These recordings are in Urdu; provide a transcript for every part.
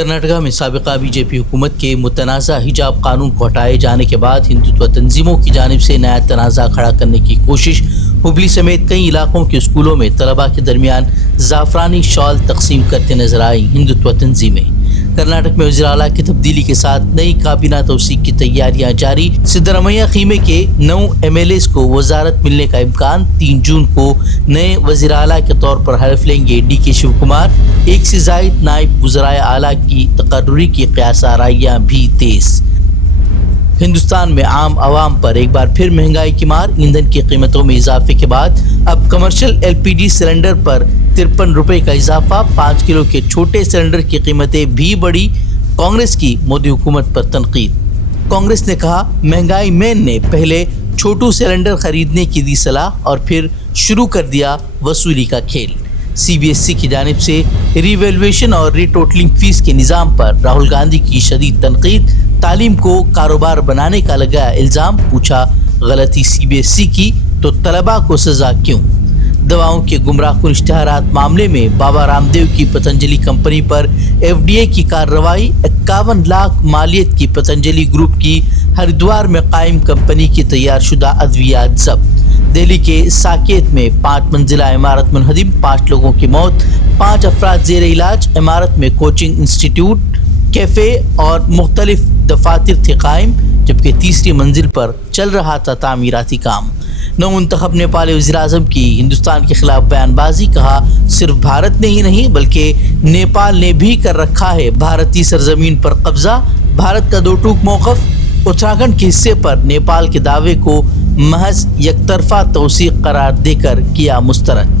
کرناٹکا میں سابقہ بی جے پی حکومت کے متنازع حجاب قانون کو ہٹائے جانے کے بعد ہندوتوا تنظیموں کی جانب سے نیا تنازع کھڑا کرنے کی کوشش ہبلی سمیت کئی علاقوں کے اسکولوں میں طلباء کے درمیان زعفرانی شال تقسیم کرتے نظر آئیں ہندوتوا تنظیمیں۔ کرناٹک میں وزیر اعلیٰ کی تبدیلی کے ساتھ نئی کابینہ توثیق کی تیاریاں جاری۔ سدرامیا خیمے کے 9 MLAs کو وزارت ملنے کا امکان۔ 3 جون کو نئے وزیر اعلیٰ کے طور پر حلف لیں گے DK شیو کمار۔ 1 سے زائد نائب وزرائے اعلیٰ کی تقرری کی قیاس آرائیاں بھی تیز۔ ہندوستان میں عام عوام پر ایک بار پھر مہنگائی کی مار۔ ایندھن کی قیمتوں میں اضافے کے بعد اب کمرشل LPG سلنڈر پر 53 روپے کا اضافہ۔ 5 کلو کے چھوٹے سلنڈر کی قیمتیں بھی بڑھی۔ کانگریس کی مودی حکومت پر تنقید۔ کانگریس نے کہا مہنگائی مین نے پہلے چھوٹو سلنڈر خریدنے کی دی صلاح اور پھر شروع کر دیا وصولی کا کھیل۔ CBSE کی جانب سے ری ویلیویشن اور ری ٹوٹلنگ فیس کے نظام پر راہل گاندھی کی شدید تنقید۔ تعلیم کو کاروبار بنانے کا لگایا الزام۔ پوچھا غلطی CBSE کی تو طلباء کو سزا کیوں؟ دواؤں کے گمراہ کن اشتہارات معاملے میں بابا رام دیو کی پتنجلی کمپنی پر FDA کی کارروائی۔ 51 لاکھ مالیت کی پتنجلی گروپ کی ہریدوار میں قائم کمپنی کی تیار شدہ ادویات ضبط۔ دہلی کے ساکیت میں 5 منزلہ عمارت منہدم، 5 لوگوں کی موت، 5 افراد زیر علاج۔ عمارت میں کوچنگ انسٹیٹیوٹ، کیفے اور مختلف دفاتر تھے قائم، جبکہ تیسری منزل پر چل رہا تھا تعمیراتی کام۔ نو منتخب نیپالی وزیر اعظم کی ہندوستان کے خلاف بیان بازی۔ کہا صرف بھارت نے ہی نہیں بلکہ نیپال نے بھی کر رکھا ہے بھارتی سرزمین پر قبضہ۔ بھارت کا دو ٹوک موقف۔ اتراکھنڈ کے حصے پر نیپال کے دعوے کو محض یک طرفہ توثیق قرار دے کر کیا مسترد۔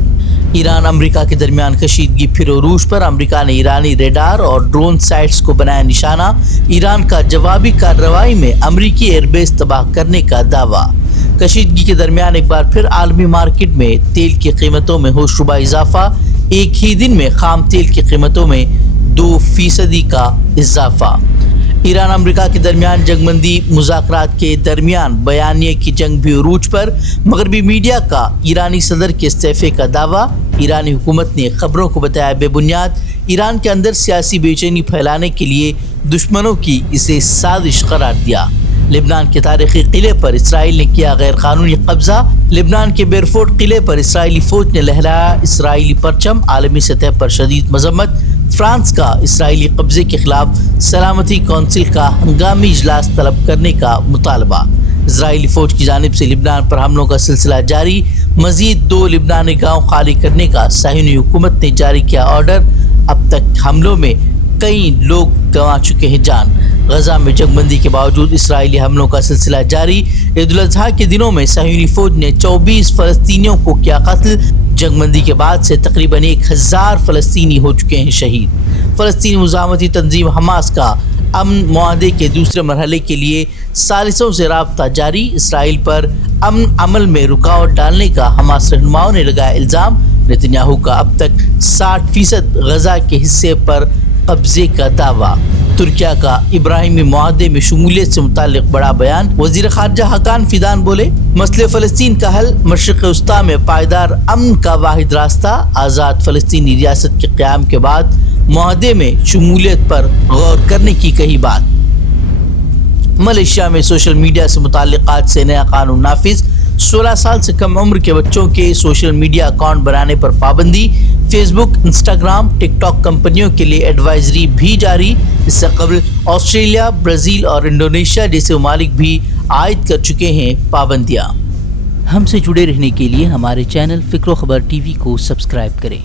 ایران امریکہ کے درمیان کشیدگی پھر عروج پر۔ امریکہ نے ایرانی ریڈار اور ڈرون سائٹس کو بنایا نشانہ۔ ایران کا جوابی کارروائی میں امریکی ایئر بیس تباہ کرنے کا دعویٰ۔ کشیدگی کے درمیان ایک بار پھر عالمی مارکیٹ میں تیل کی قیمتوں میں ہوشربا اضافہ۔ ایک ہی دن میں خام تیل کی قیمتوں میں 2% کا اضافہ۔ ایران امریکہ کے درمیان جنگ بندی مذاکرات کے درمیان بیانیے کی جنگ بھی عروج پر۔ مغربی میڈیا کا ایرانی صدر کے استعفے کا دعویٰ۔ ایرانی حکومت نے خبروں کو بتایا بے بنیاد۔ ایران کے اندر سیاسی بے چینی پھیلانے کے لیے دشمنوں کی اسے سازش قرار دیا۔ لبنان کے تاریخی قلعے پر اسرائیل نے کیا غیر قانونی قبضہ۔ لبنان کے بیرفورٹ قلعے پر اسرائیلی فوج نے لہرایا اسرائیلی پرچم۔ عالمی سطح پر شدید مذمت۔ فرانس کا اسرائیلی قبضے کے خلاف سلامتی کونسل کا ہنگامی اجلاس طلب کرنے کا مطالبہ۔ اسرائیلی فوج کی جانب سے لبنان پر حملوں کا سلسلہ جاری۔ مزید 2 لبنانی گاؤں خالی کرنے کا صہیونی حکومت نے جاری کیا آرڈر۔ اب تک حملوں میں کئی لوگ گنوا چکے ہیں جان۔ غزہ میں جنگ بندی کے باوجود اسرائیلی حملوں کا سلسلہ جاری۔ عید الاضحیٰ کے دنوں میں صہیونی فوج نے 24 فلسطینیوں کو کیا قتل۔ جنگ بندی کے بعد سے تقریباً 1000 فلسطینی ہو چکے ہیں شہید۔ فلسطینی مزاحمتی تنظیم حماس کا امن معاہدے کے دوسرے مرحلے کے لیے ثالثوں سے رابطہ جاری۔ اسرائیل پر امن عمل میں رکاوٹ ڈالنے کا حماس رہنماؤں نے لگایا الزام۔ نتنیاہو کا اب تک 60% غزہ کے حصے پر قبضے کا دعویٰ۔ ترکیہ کا ابراہیمی معاہدے میں شمولیت سے متعلق بڑا بیان۔ وزیر خارجہ حقان فیدان بولے مسئلہ فلسطین کا حل مشرق وسطیٰ میں پائیدار امن کا واحد راستہ۔ آزاد فلسطینی ریاست کے قیام کے بعد معاہدے میں شمولیت پر غور کرنے کی کہی بات۔ ملیشیا میں سوشل میڈیا سے متعلقات سے نیا قانون نافذ۔ 16 سال سے کم عمر کے بچوں کے سوشل میڈیا اکاؤنٹ بنانے پر پابندی۔ فیس بک، انسٹاگرام، ٹک ٹاک کمپنیوں کے لیے ایڈوائزری بھی جاری۔ اس سے قبل آسٹریلیا، برازیل اور انڈونیشیا جیسے ممالک بھی عائد کر چکے ہیں پابندیاں۔ ہم سے جڑے رہنے کے لیے ہمارے چینل فکر و خبر TV کو سبسکرائب کریں۔